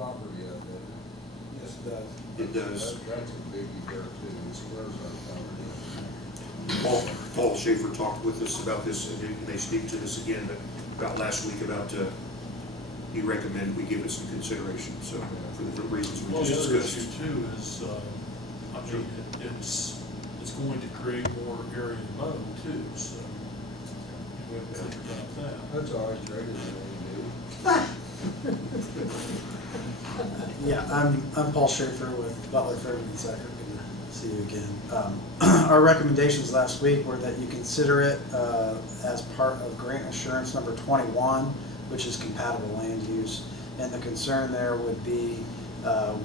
property up there. Yes, it does. It does. That's a biggie there too, it squares our property. Paul Shaffer talked with us about this, and he may speak to this again, but about last week about, he recommended we give it some consideration, so for the reasons we Well, just the other discussed. issue too is, I mean, it's going to create more area to mow too, so we have to think about that. That's all right, Greg, is Yeah, I'm Paul Shaffer with Butler Fairman Sector. Good to see you again. Our recommendations last week were that you consider it as part of grant assurance number 21, which is compatible land use. And the concern there would be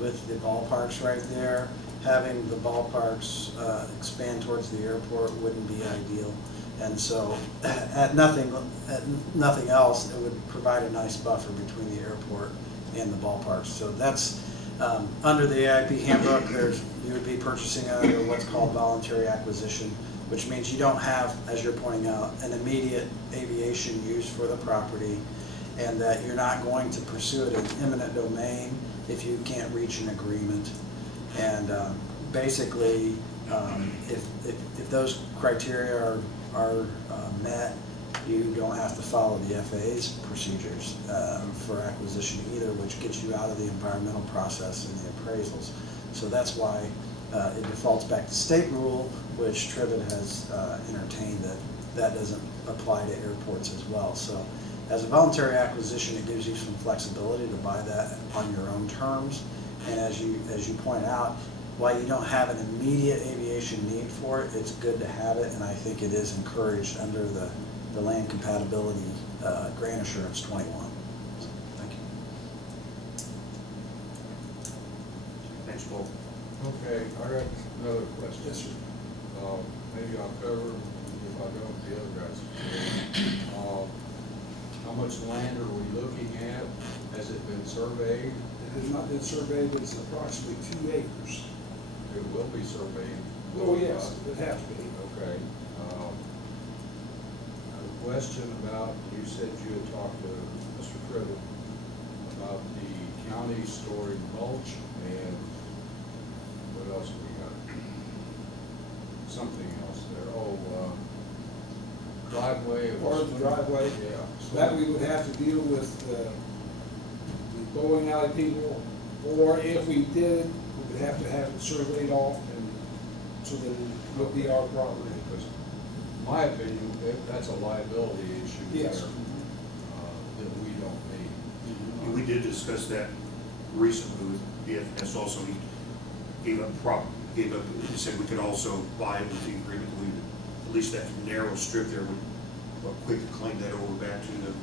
with the ballparks right there. Having the ballparks expand towards the airport wouldn't be ideal. And so at nothing else, it would provide a nice buffer between the airport and the ballparks. So that's under the AIP handbook. You would be purchasing under what's called voluntary acquisition, which means you don't have, as you're pointing out, an immediate aviation use for the property, and that you're not going to pursue it in eminent domain if you can't reach an agreement. And basically, if those criteria are met, you don't have to follow the FAA's procedures for acquisition either, which gets you out of the environmental process and the appraisals. So that's why it defaults back to state rule, which Trivet has entertained that doesn't apply to airports as well. So as a voluntary acquisition, it gives you some flexibility to buy that on your own terms. And as you point out, while you don't have an immediate aviation need for it, it's good to have it, and I think it is encouraged under the land compatibility grant assurance 21. So, thank you. Thanks, Paul. Okay, I got another question. Yes, sir. Maybe I'll cover them if I don't, the other guys. How much land are we looking at? Has it been surveyed? It has not been surveyed, but it's approximately 2 acres. It will be surveyed. Oh, yes, it would have to be. Okay. A question about, you said you had talked to Mr. Cribbett about the county storing mulch, and what else have we got? Something else there. Oh, driveway. Part of the driveway. Yeah. That we would have to deal with the bowling alley people, or if we did, we would have to have it surveyed off, and so that it would be our property. Because in my opinion, that's a liability issue Yes. there that we don't need. We did discuss that recently with BF&S also. He gave up, he said we could also buy it with the agreement that we, at least that narrow strip there, would quick to claim that over back to them,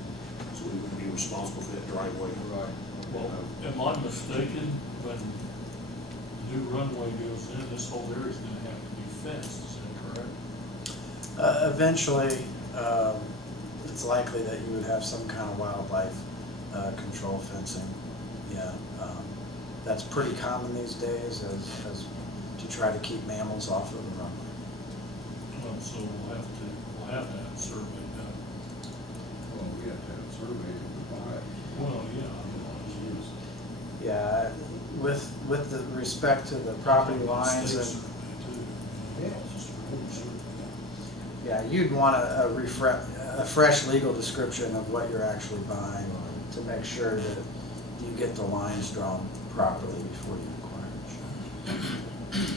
so we wouldn't be responsible for that driveway. Right. Well, am I mistaken, when the new runway goes in, this whole area is gonna have to be fenced, is that correct? Eventually, it's likely that you would have some kind of wildlife control fencing. Yeah, that's pretty common these days as to try to keep mammals off of the runway. Well, so we'll have to have survey done. Well, we have to have it surveyed to buy it. Well, yeah. Yeah, with the respect to the property lines and, yeah, you'd want a fresh legal description of what you're actually buying to make sure that you get the lines drawn properly before you acquire it.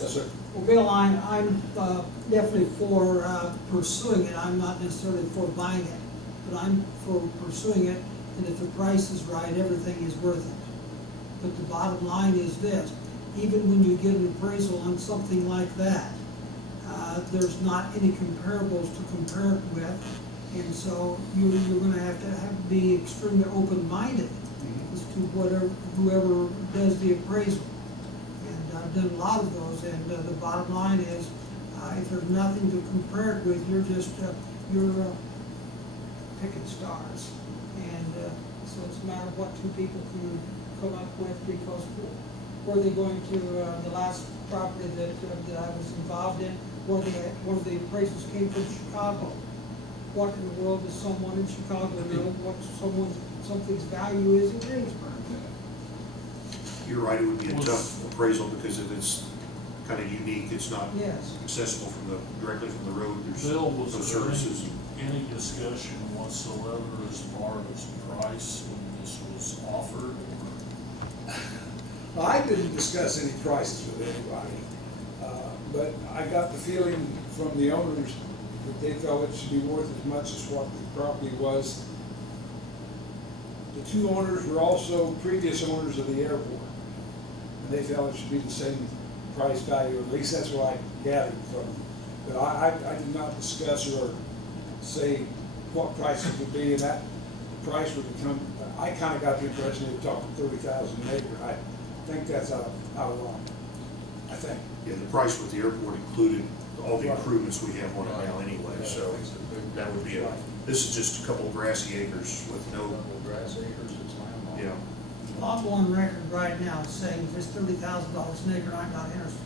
Yes, sir. Well, Bill, I'm definitely for pursuing it. I'm not necessarily for buying it, but I'm for pursuing it, and if the price is right, everything is worth it. But the bottom line is this: even when you get an appraisal on something like that, there's not any comparables to compare it with, and so you're going to have to be extremely open-minded as to whoever does the appraisal. And I've done a lot of those, and the bottom line is, if there's nothing to compare it with, you're just picking stars. And so it's a matter of what two people can come up with, because were they going to the last property that I was involved in, one of the appraisals came from Chicago, what in the world does someone in Chicago know what something's value is in Greensburg? You're right, it would be a tough appraisal because if it's kind of unique, it's not Yes. accessible directly from the road, there's Bill, no was there services. any discussion whatsoever as far as price when this was offered? Well, I didn't discuss any prices with anybody, but I got the feeling from the owners that they felt it should be worth as much as what the property was. The two owners were also previous owners of the airport, and they felt it should be the same price value, at least that's what I gathered from them. But I did not discuss or say what prices would be, and that price would become, I kind of got the impression they were talking 30,000 an acre. I think that's out of line, I think. Yeah, the price with the airport included all the improvements we have on it now anyway, Yeah, so it's a big- that would be this is just a couple of grassy acres with no, Couple grass acres, it's landlocked. yeah. I'll go on record right now saying if it's $30,000 an acre, I'm not interested.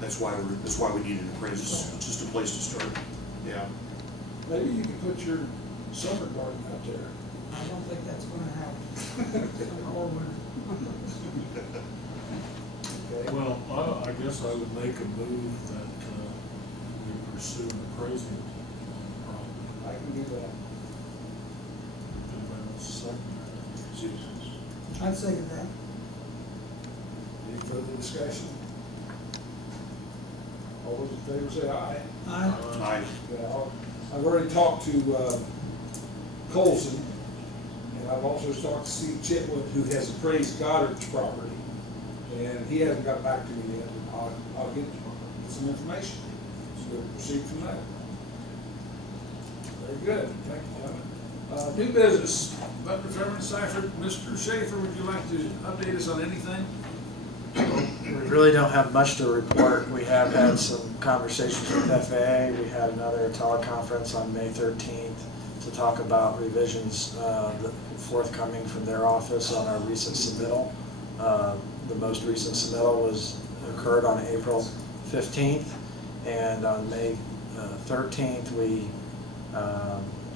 That's why we need an appraisal, it's just a place to start, yeah. Maybe you could put your summer garden out there. I don't think that's gonna happen. Summer or winter. Okay. Well, I guess I would make a move that we pursue an appraisal on the property. I can do that. Anybody else second that? I'd say that. Any further discussion? All those in favor say aye. I, Yeah, I've already talked to Colson, and I've also talked to Steve Chitwood, who has appraised Goddard's property, and he hasn't got back to me yet, but I'll get some information, so we'll proceed from there. Very good, thank you, gentlemen. New business, Butler, Fairman, Seifert, Mr. Shaffer, would you like to update us on anything? We really don't have much to report. We have had some conversations with FAA. We had another teleconference on May 13th to talk about revisions forthcoming from their office on our recent submittal. The most recent submittal occurred on April 15th, and on May 13th, we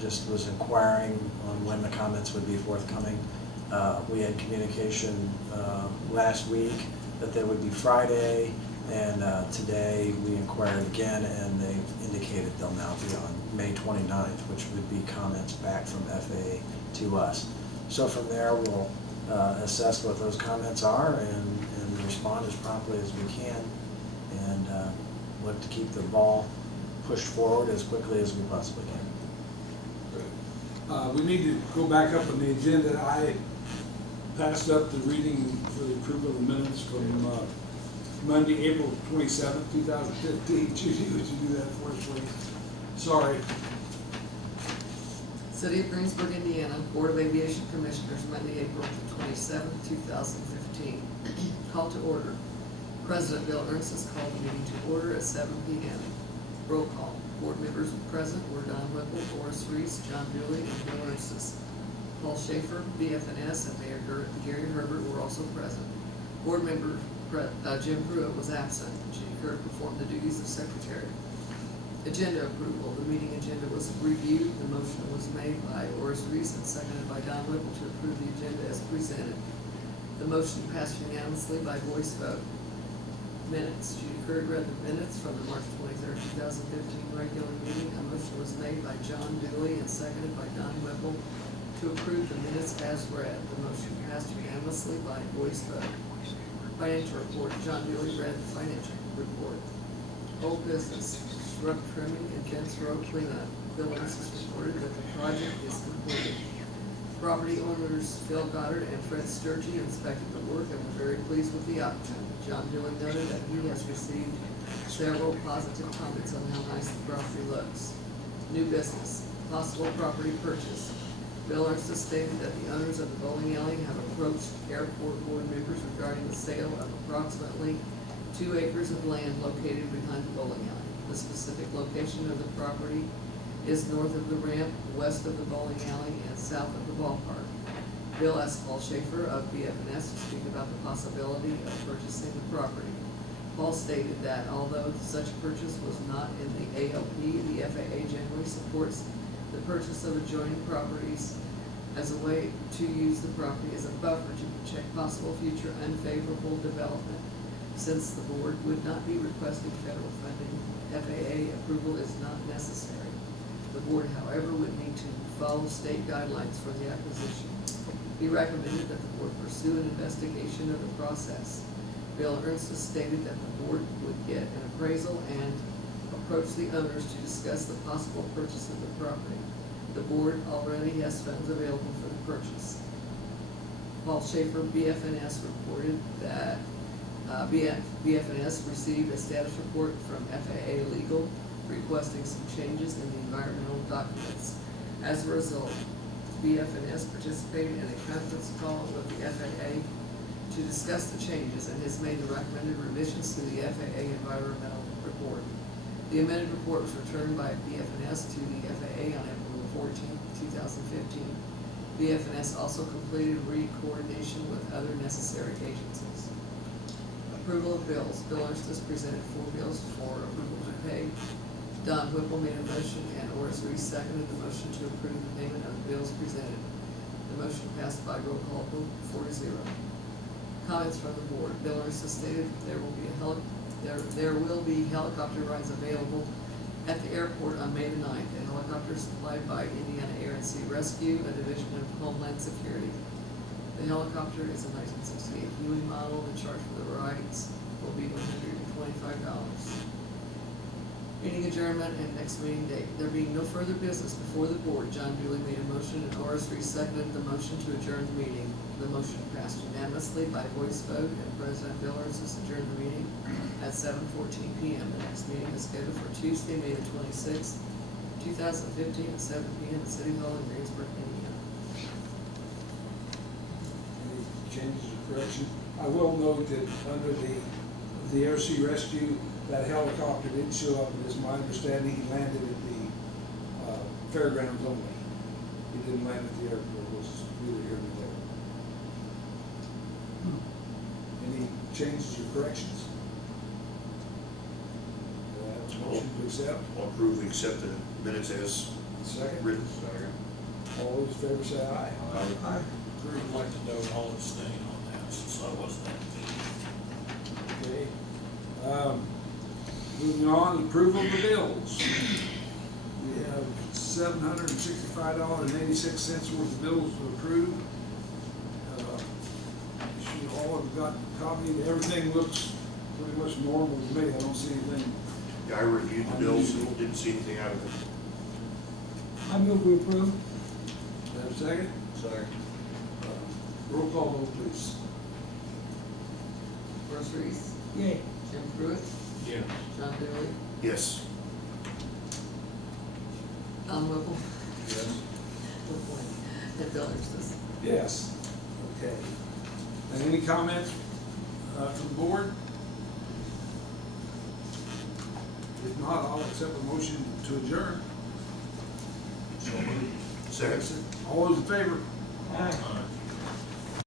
just was inquiring on when the comments would be forthcoming. We had communication last week that they would be Friday, and today we inquired again, and they've indicated they'll now be on May 29th, which would be comments back from FAA to us. So from there, we'll assess what those comments are and respond as promptly as we can, and look to keep the ball pushed forward as quickly as we possibly can. We need to go back up on the agenda. I passed up the reading for the approval of the minutes from Monday, April 27th, 2015. Judy, would you do that for us, please? Sorry. City of Greensburg, Indiana, Board of Aviation Commissioners, Monday, April 27th, 2015. Call to order. President Bill Ernst has called the meeting to order at 7 p.m. Roll call. Board members present were Don Whipple, Forrest Reese, John Dooley, and Bill Ernst. Paul Shaffer, BF&S, and Mayor Gary Herbert were also present. Board member Jim Pruitt was absent. Judy Kirk performed the duties of secretary. Agenda approval. The meeting agenda was reviewed. The motion was made by Forrest Reese and seconded by Don Whipple to approve the agenda as presented. The motion passed unanimously by voice vote. Minutes. Judy Kirk read the minutes from the March 23rd, 2015 regular meeting. A motion was made by John Dooley and seconded by Don Whipple to approve the minutes as read. The motion passed unanimously by voice vote. Financial report. John Dooley read the financial report. Old business. Shrub trimming and fence road cleanup. Bill Ernst reported that the project is completed. Property owners Phil Goddard and Fred Sturgey inspected the work and were very pleased with the outcome. John Dooley noted that he has received several positive comments on how nice the property looks. New business. Possible property purchase. Bill Ernst stated that the owners of the bowling alley have approached airport board members regarding the sale of approximately 2 acres of land located behind the bowling alley. The specific location of the property is north of the ramp, west of the bowling alley, and south of the ballpark. Bill asked Paul Shaffer of BF&S to speak about the possibility of purchasing the property. Paul stated that although such purchase was not in the ALP, the FAA generally supports the purchase of adjoining properties as a way to use the property as a buffer to protect possible future unfavorable development. Since the board would not be requesting federal funding, FAA approval is not necessary. The board, however, would need to follow state guidelines for the acquisition. Be recommended that the board pursue an investigation of the process. Bill Ernst has stated that the board would get an appraisal and approach the owners to discuss the possible purchase of the property. The board already has funds available for the purchase. Paul Shaffer, BF&S, reported that BF&S received a status report from FAA Legal requesting some changes in the environmental documents. As a result, BF&S participated in a conference call with the FAA to discuss the changes and has made the recommended revisions to the FAA environmental report. The amended report was returned by BF&S to the FAA on April 14, 2015. BF&S also completed re-coordination with other necessary agencies. Approval of bills. Bill Ernst has presented 4 bills for approval to pay. Don Whipple made a motion and Orris Reese seconded the motion to approve the payment of the bills presented. The motion passed by roll call vote 4-0. Comments from the board. Bill Ernst has stated there will be helicopter rides available at the airport on May the 9th. A helicopter supplied by Indiana Air and Sea Rescue, a division of Homeland Security. The helicopter is a 1968 Huey model. The charge for the rides will be $125. Meeting adjournment and next meeting date. There being no further business before the board, John Dooley made a motion and Orris Reese seconded the motion to adjourn the meeting. The motion passed unanimously by voice vote, and President Bill Ernst has adjourned the meeting at 7:14 p.m. The next meeting is scheduled for Tuesday, May the 26th, 2015 at 7 p.m. at City Hall in Greensburg, Indiana. Any changes or corrections? I will note that under the Air Sea Rescue, that helicopter didn't show up, and it's my understanding he landed at the fairgrounds only. He didn't land at the airport, it was neither here nor there. Any changes or corrections? Do I have a motion to accept? I'll approve, we accept the minutes as Second? written. All those in favor say aye. Aye. I'd like to note I'll abstain on that since I wasn't at the meeting. Okay. Moving on, approval of the bills. We have $765.86 worth of bills to approve. You all have got a copy. Everything looks pretty much normal to me. I don't see anything. Yeah, I reviewed the bills and didn't see anything out of it. I move we approve. Do I have a second? Second. Roll call vote, please. Orris Reese, Yay. Jim Pruitt, Yeah. John Dooley, Yes. Don Whipple, Yes. and Bill Ernst. Yes. Okay. And any comments from the board? If not, I'll accept a motion to adjourn. So moved. Second. All those in favor? Aye. All right.